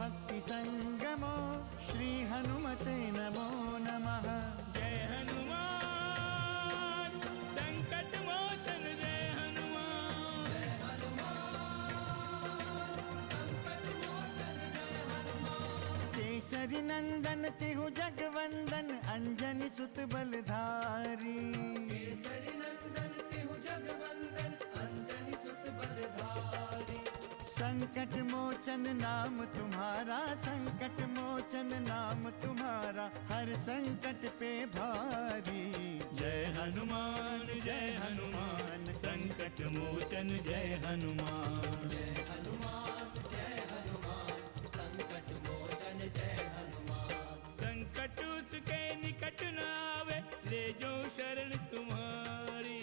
भक्ति संगमो श्री हनुमते नमो नमः। जय हनुमान संकट मोचन जय हनुमान। जय हनुमान संकट मोचन जय हनुमान। केसरी नंदन तिहु जगवंदन अंजनी सुत बलधारी। केसरी नंदन तिहु जगवंदन अंजनी सुत बलधारी। संकट मोचन नाम तुम्हारा, संकट मोचन नाम तुम्हारा, हर संकट पे भारी। जय हनुमान संकट मोचन जय हनुमान। जय हनुमान संकट मोचन जय हनुमान। संकट उसके निकट न आवे, ले जो शरण तुम्हारी।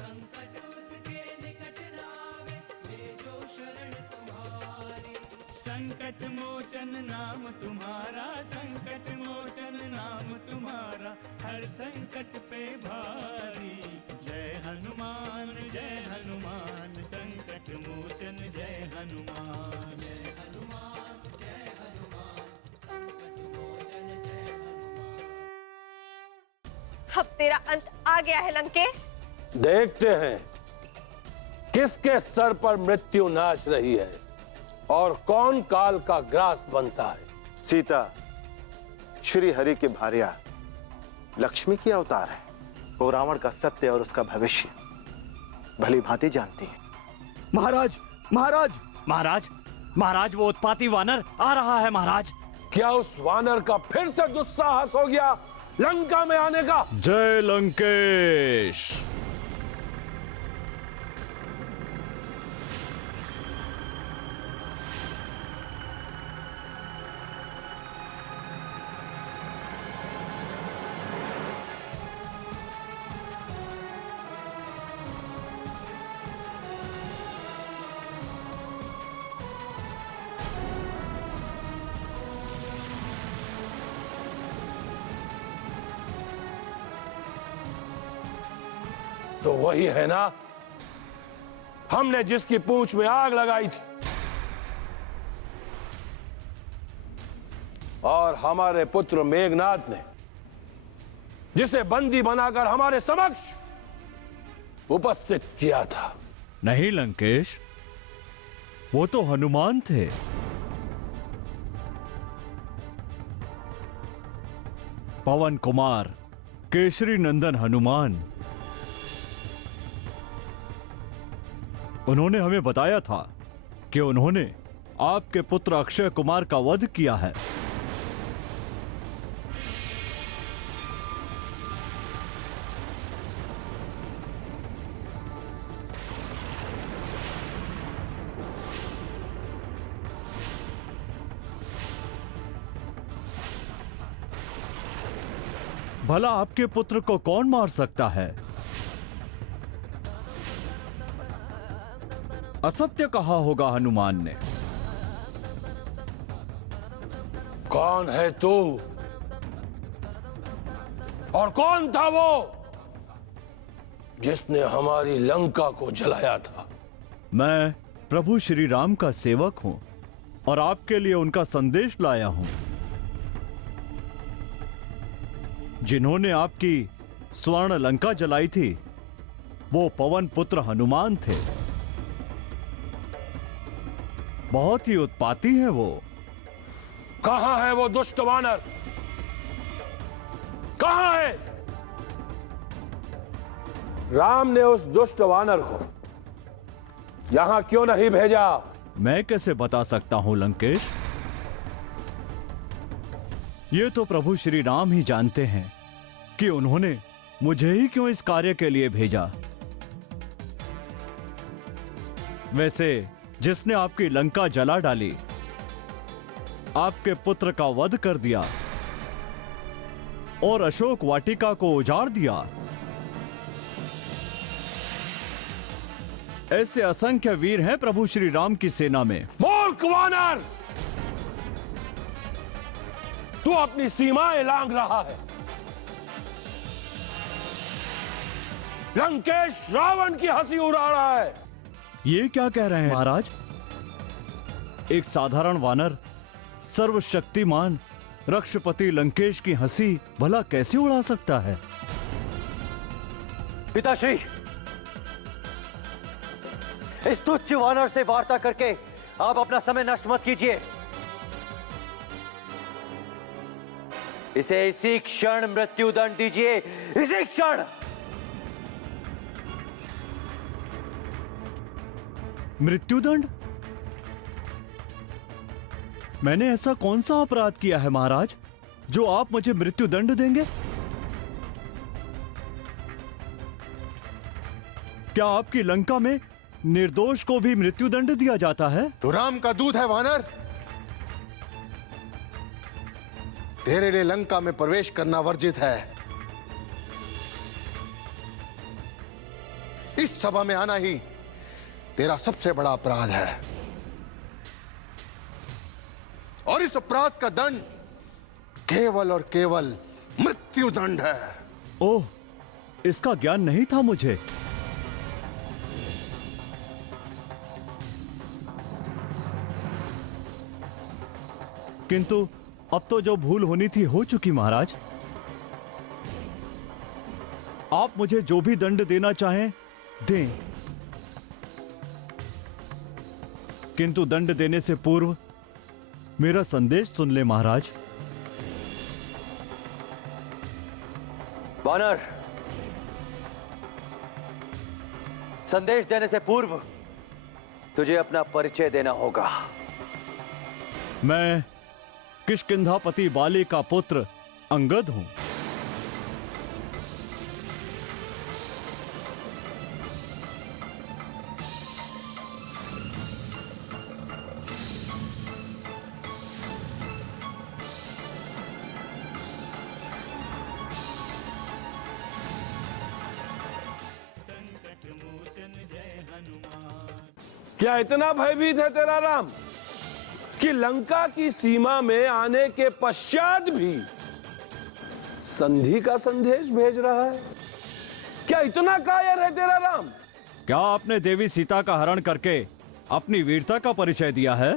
संकट उसके निकट न आवे, ले जो शरण तुम्हारी। संकट मोचन नाम तुम्हारा, संकट मोचन नाम तुम्हारा, हर संकट पे भारी। जय हनुमान संकट मोचन जय हनुमान। जय हनुमान संकट मोचन जय हनुमान। अब तेरा अंत आ गया है लंकेश। देखते हैं किसके सर पर मृत्यु नाच रही है और कौन काल का ग्रास बनता है। सीता श्री हरि के भार्या लक्ष्मी की अवतार है। वो रावण का सत्य और उसका भविष्य भली भांति जानती है। महाराज महाराज महाराज महाराज, वो उत्पाती वानर आ रहा है महाराज। क्या उस वानर का फिर से दुस्साहस हो गया लंका में आने का? जय लंकेश। तो वही है ना, हमने जिसकी पूंछ में आग लगाई थी और हमारे पुत्र मेघनाद ने जिसे बंदी बनाकर हमारे समक्ष उपस्थित किया था। नहीं लंकेश, वो तो हनुमान थे। पवन कुमार केसरी नंदन हनुमान। उन्होंने हमें बताया था कि उन्होंने आपके पुत्र अक्षय कुमार का वध किया है। भला आपके पुत्र को कौन मार सकता है? असत्य कहा होगा हनुमान ने। कौन है तू और कौन था वो जिसने हमारी लंका को जलाया था? मैं प्रभु श्री राम का सेवक हूं और आपके लिए उनका संदेश लाया हूं। जिन्होंने आपकी स्वर्ण लंका जलाई थी वो पवन पुत्र हनुमान थे। बहुत ही उत्पाती है वो। कहां है वो दुष्ट वानर? कहां है? राम ने उस दुष्ट वानर को यहां क्यों नहीं भेजा? मैं कैसे बता सकता हूं लंकेश? ये तो प्रभु श्री राम ही जानते हैं कि उन्होंने मुझे ही क्यों इस कार्य के लिए भेजा। वैसे जिसने आपकी लंका जला डाली, आपके पुत्र का वध कर दिया और अशोक वाटिका को उजाड़ दिया, ऐसे असंख्य वीर हैं प्रभु श्री राम की सेना में। मूर्ख वानर, तू अपनी सीमाएं लांघ रहा है। लंकेश रावण की हंसी उड़ा रहा है। ये क्या कह रहे हैं महाराज? एक साधारण वानर सर्वशक्तिमान रक्षपति लंकेश की हंसी भला कैसे उड़ा सकता है? पिताश्री, इस तुच्छ वानर से वार्ता करके आप अपना समय नष्ट मत कीजिए। इसे इसी क्षण मृत्युदंड दीजिए, इसी क्षण। मृत्युदंड? मैंने ऐसा कौन सा अपराध किया है महाराज जो आप मुझे मृत्युदंड देंगे? क्या आपकी लंका में निर्दोष को भी मृत्युदंड दिया जाता है? तू राम का दूत है वानर। तेरे लिए लंका में प्रवेश करना वर्जित है। इस सभा में आना ही तेरा सबसे बड़ा अपराध है, और इस अपराध का दंड केवल और केवल मृत्युदंड है। ओह, इसका ज्ञान नहीं था मुझे। किंतु अब तो जो भूल होनी थी हो चुकी महाराज। आप मुझे जो भी दंड देना चाहें दें, किंतु दंड देने से पूर्व मेरा संदेश सुन ले महाराज। वानर, संदेश देने से पूर्व तुझे अपना परिचय देना होगा। मैं किष्किंधापति बाली का पुत्र अंगद हूं। क्या इतना भयभीत है तेरा राम कि लंका की सीमा में आने के पश्चात भी संधि का संदेश भेज रहा है? क्या इतना कायर है तेरा राम? क्या आपने देवी सीता का हरण करके अपनी वीरता का परिचय दिया है?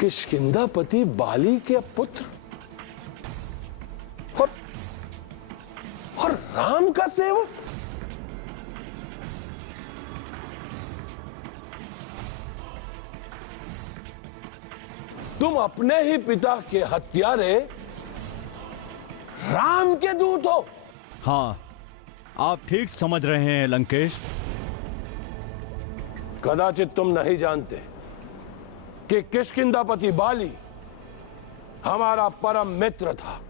किष्किंधापति बाली के पुत्र और राम का सेवक? तुम अपने ही पिता के हत्यारे राम के दूत हो। हाँ, आप ठीक समझ रहे हैं लंकेश। कदाचित तुम नहीं जानते कि किष्किंधापति बाली हमारा परम मित्र था,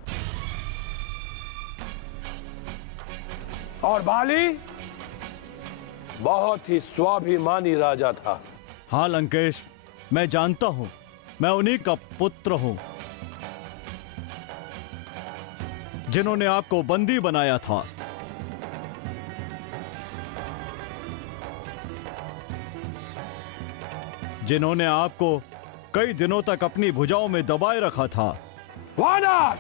और बाली बहुत ही स्वाभिमानी राजा था। हाँ लंकेश, मैं जानता हूं, मैं उन्हीं का पुत्र हूं जिन्होंने आपको बंदी बनाया था। जिन्होंने आपको कई दिनों तक अपनी भुजाओं में दबाए रखा था। वानर!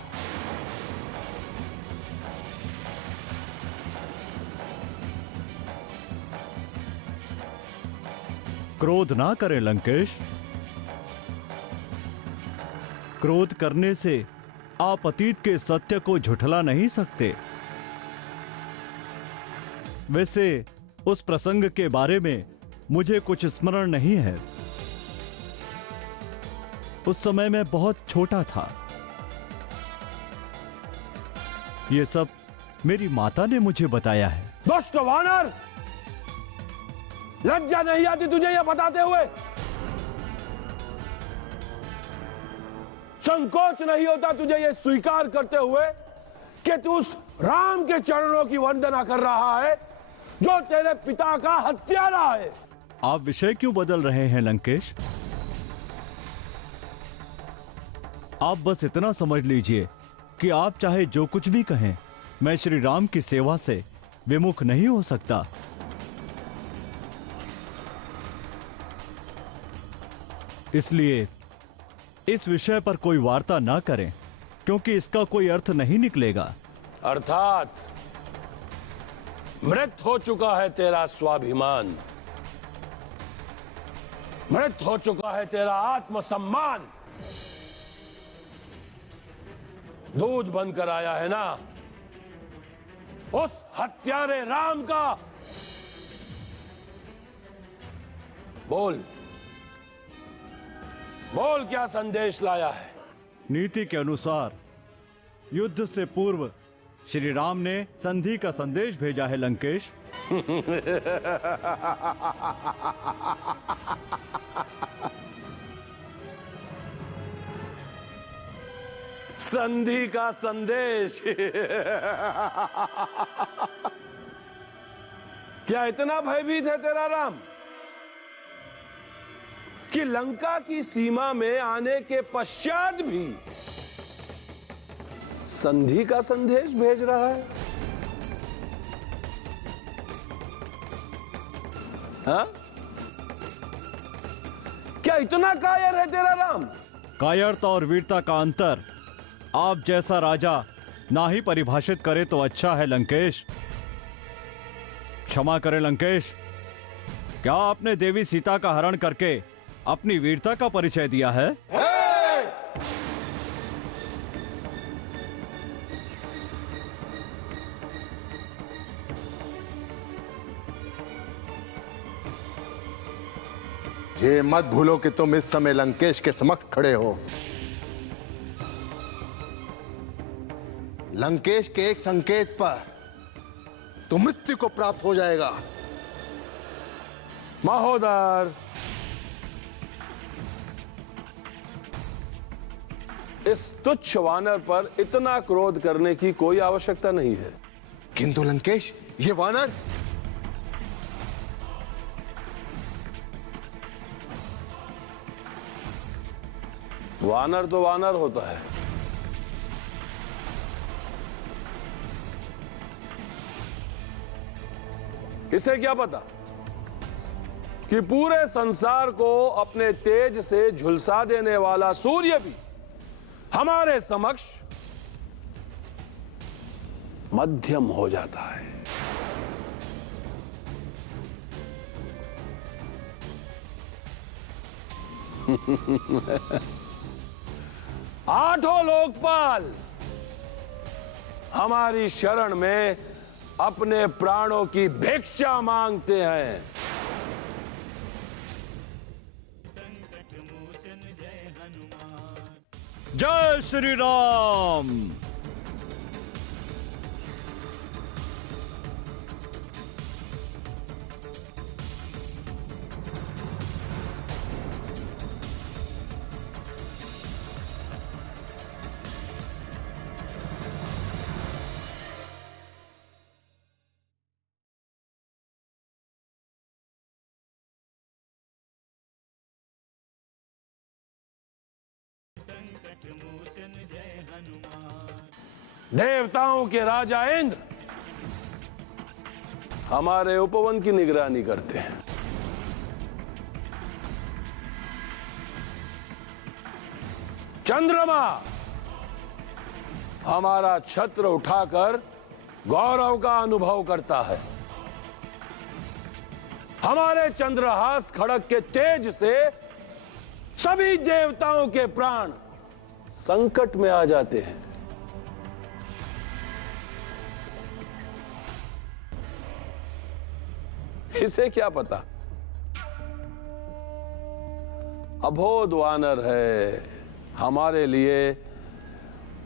क्रोध ना करें लंकेश। क्रोध करने से आप अतीत के सत्य को झुठला नहीं सकते। वैसे उस प्रसंग के बारे में मुझे कुछ स्मरण नहीं है। उस समय मैं बहुत छोटा था। ये सब मेरी माता ने मुझे बताया है। दुष्ट वानर! लज्जा नहीं आती तुझे यह बताते हुए? संकोच नहीं होता तुझे यह स्वीकार करते हुए कि तू उस राम के चरणों की वंदना कर रहा है जो तेरे पिता का हत्यारा है? आप विषय क्यों बदल रहे हैं लंकेश? आप बस इतना समझ लीजिए कि आप चाहे जो कुछ भी कहें, मैं श्री राम की सेवा से विमुख नहीं हो सकता। इसलिए इस विषय पर कोई वार्ता ना करें, क्योंकि इसका कोई अर्थ नहीं निकलेगा। अर्थात मृत हो चुका है तेरा स्वाभिमान, मृत हो चुका है तेरा आत्मसम्मान। दूध बनकर आया है ना उस हत्यारे राम का। बोल बोल, क्या संदेश लाया है? नीति के अनुसार युद्ध से पूर्व श्री राम ने संधि का संदेश भेजा है लंकेश। संधि का संदेश। क्या इतना भयभीत है तेरा राम कि लंका की सीमा में आने के पश्चात भी संधि का संदेश भेज रहा है? हाँ? क्या इतना कायर है तेरा राम? कायरता और वीरता का अंतर आप जैसा राजा ना ही परिभाषित करे तो अच्छा है लंकेश। क्षमा करें लंकेश, क्या आपने देवी सीता का हरण करके अपनी वीरता का परिचय दिया है? ये मत भूलो कि तुम इस समय लंकेश के समक्ष खड़े हो। लंकेश के एक संकेत पर तो मृत्यु को प्राप्त हो जाएगा। महोदर, इस तुच्छ वानर पर इतना क्रोध करने की कोई आवश्यकता नहीं है। किंतु लंकेश, ये वानर वानर तो वानर होता है। इसे क्या पता कि पूरे संसार को अपने तेज से झुलसा देने वाला सूर्य भी हमारे समक्ष मध्यम हो जाता है। आठों लोकपाल हमारी शरण में अपने प्राणों की भिक्षा मांगते हैं। जय श्री राम। देवताओं के राजा इंद्र हमारे उपवन की निगरानी करते हैं। चंद्रमा हमारा छत्र उठाकर गौरव का अनुभव करता है। हमारे चंद्रहास खड़ग के तेज से सभी देवताओं के प्राण संकट में आ जाते हैं। इसे क्या पता अबोध वानर है, हमारे लिए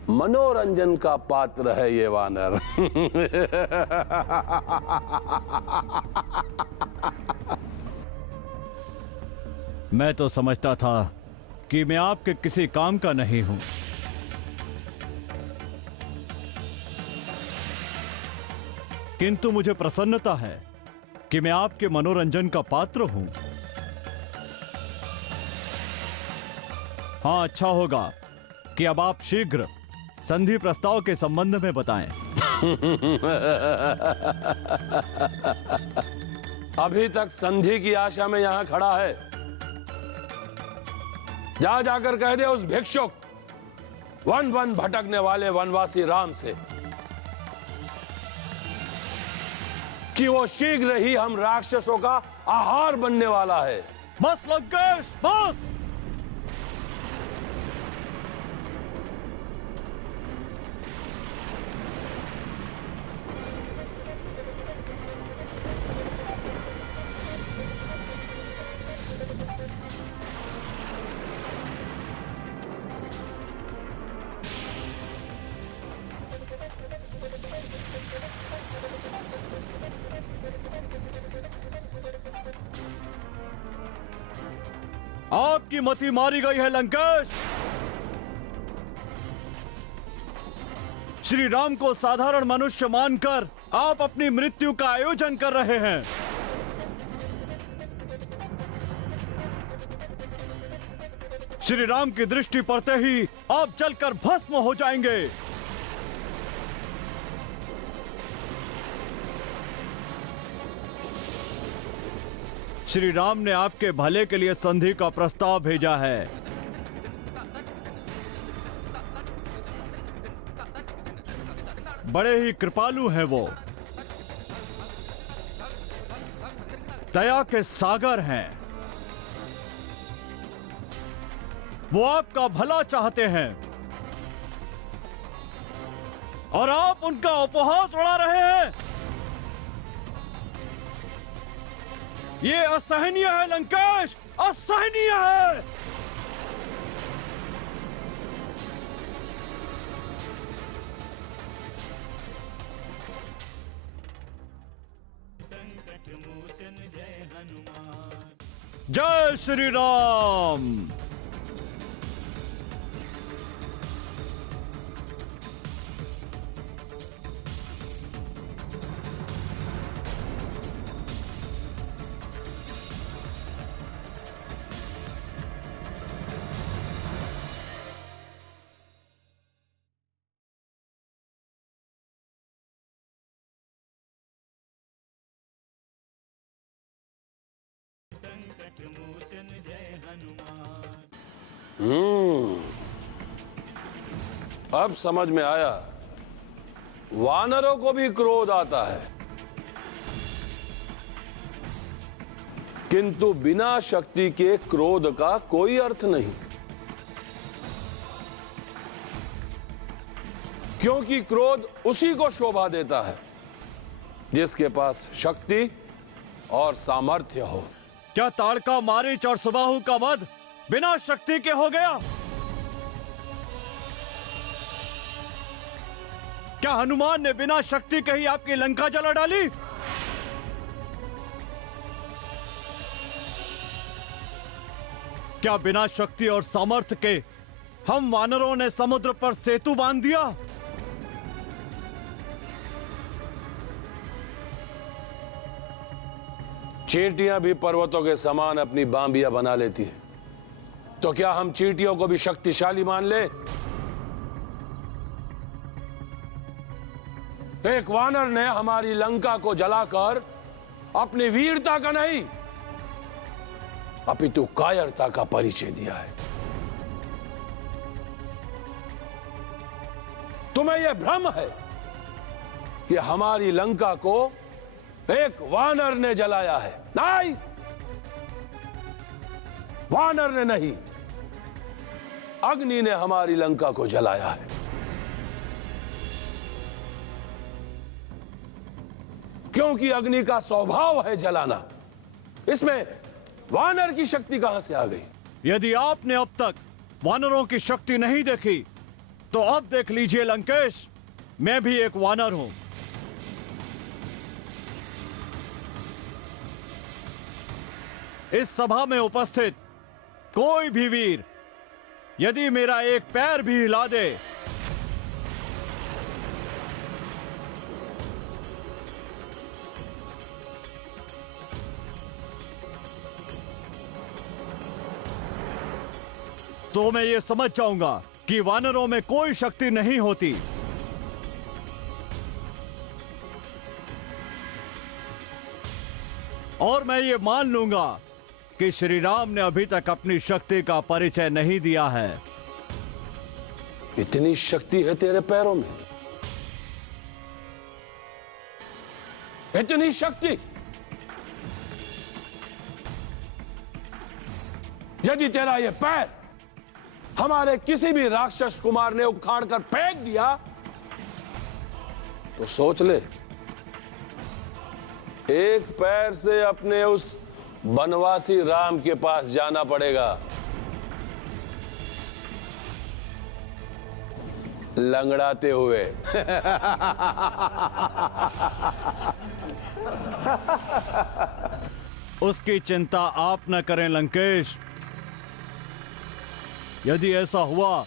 मनोरंजन का पात्र है ये वानर। मैं तो समझता था कि मैं आपके किसी काम का नहीं हूं, किंतु मुझे प्रसन्नता है कि मैं आपके मनोरंजन का पात्र हूं। हाँ, अच्छा होगा कि अब आप शीघ्र संधि प्रस्ताव के संबंध में बताएं। अभी तक संधि की आशा में यहां खड़ा है, जा जाकर कह दे उस भिक्षुक वन वन भटकने वाले वनवासी राम से कि वो शीघ्र ही हम राक्षसों का आहार बनने वाला है। बस लंकेश बस। आपकी मति मारी गई है लंकेश। श्री राम को साधारण मनुष्य मानकर आप अपनी मृत्यु का आयोजन कर रहे हैं। श्री राम की दृष्टि पड़ते ही आप जलकर भस्म हो जाएंगे। श्री राम ने आपके भले के लिए संधि का प्रस्ताव भेजा है। बड़े ही कृपालु हैं वो, दया के सागर हैं। वो आपका भला चाहते हैं और आप उनका उपहास उड़ा रहे हैं। ये असहनीय है लंकेश, असहनीय है। संकट मोचन जय हनुमान। जय श्री राम। संकट मोचन जय हनुमान। अब समझ में आया, वानरों को भी क्रोध आता है, किंतु बिना शक्ति के क्रोध का कोई अर्थ नहीं, क्योंकि क्रोध उसी को शोभा देता है जिसके पास शक्ति और सामर्थ्य हो। क्या ताड़का, मारीच और सुबाहु का वध बिना शक्ति के हो गया? क्या हनुमान ने बिना शक्ति के ही आपकी लंका जला डाली? क्या बिना शक्ति और सामर्थ्य के हम वानरों ने समुद्र पर सेतु बांध दिया? चींटियां भी पर्वतों के समान अपनी बांबियां बना लेती है, तो क्या हम चींटियों को भी शक्तिशाली मान ले? एक वानर ने हमारी लंका को जलाकर अपनी वीरता का नहीं अपितु कायरता का परिचय दिया है। तुम्हें यह भ्रम है कि हमारी लंका को एक वानर ने जलाया है। नहीं, वानर ने नहीं, अग्नि ने हमारी लंका को जलाया है। क्योंकि अग्नि का स्वभाव है जलाना, इसमें वानर की शक्ति कहां से आ गई? यदि आपने अब तक वानरों की शक्ति नहीं देखी तो अब देख लीजिए लंकेश, मैं भी एक वानर हूं। इस सभा में उपस्थित कोई भी वीर यदि मेरा एक पैर भी हिला दे तो मैं ये समझ जाऊंगा कि वानरों में कोई शक्ति नहीं होती। और मैं ये मान लूंगा कि श्री राम ने अभी तक अपनी शक्ति का परिचय नहीं दिया है। इतनी शक्ति है तेरे पैरों में, इतनी शक्ति। यदि तेरा ये पैर हमारे किसी भी राक्षस कुमार ने उखाड़ कर फेंक दिया तो सोच ले, एक पैर से अपने उस बनवासी राम के पास जाना पड़ेगा, लंगड़ाते हुए। उसकी चिंता आप न करें लंकेश। यदि ऐसा हुआ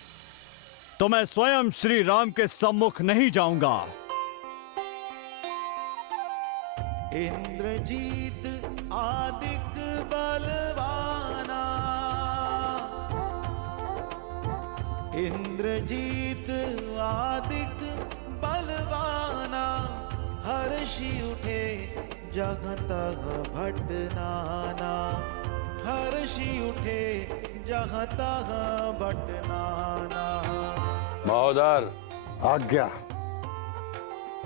तो मैं स्वयं श्री राम के सम्मुख नहीं जाऊंगा। इंद्रजीत आदिक बलवाना, इंद्रजीत आदिक बलवाना, हर्षि उठे जगत भट नाना, हर्षि उठे जगत भट नाना। महोदर, आज्ञा।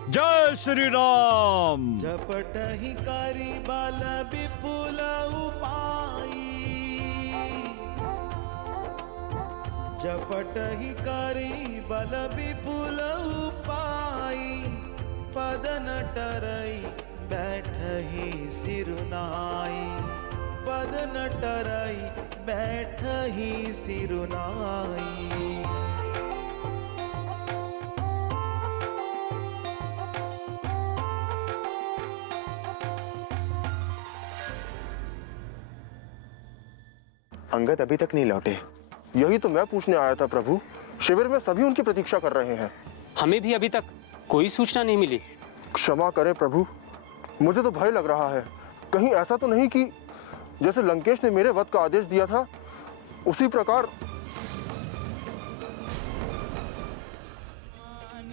जय श्री राम। झपटहि करि बल विपुल उपाई, झपटहि करि बल विपुल उपाई, पद न टरई बैठहि सिरुनाई, पद न टरई बैठहि सिरुनाई। अंगद अभी तक नहीं लौटे। यही तो मैं पूछने आया था प्रभु। शिविर में सभी उनकी प्रतीक्षा कर रहे हैं। हमें भी अभी तक कोई सूचना नहीं मिली। क्षमा करें प्रभु, मुझे तो भय लग रहा है। कहीं ऐसा तो नहीं कि जैसे लंकेश ने मेरे वध का आदेश दिया था उसी प्रकार।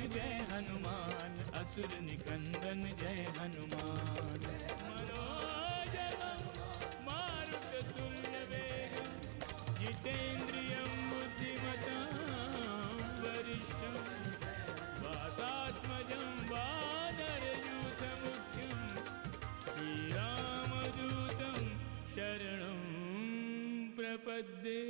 जय हनुमान, असुर निकंदन जय हनुमान, मारुत तुल्य वेगं, जितेन्द्रियं बुद्धिमतां वरिष्ठं, वातात्मजं वानरयूथमुख्यं, श्रीरामदूतं शरणं प्रपद्ये।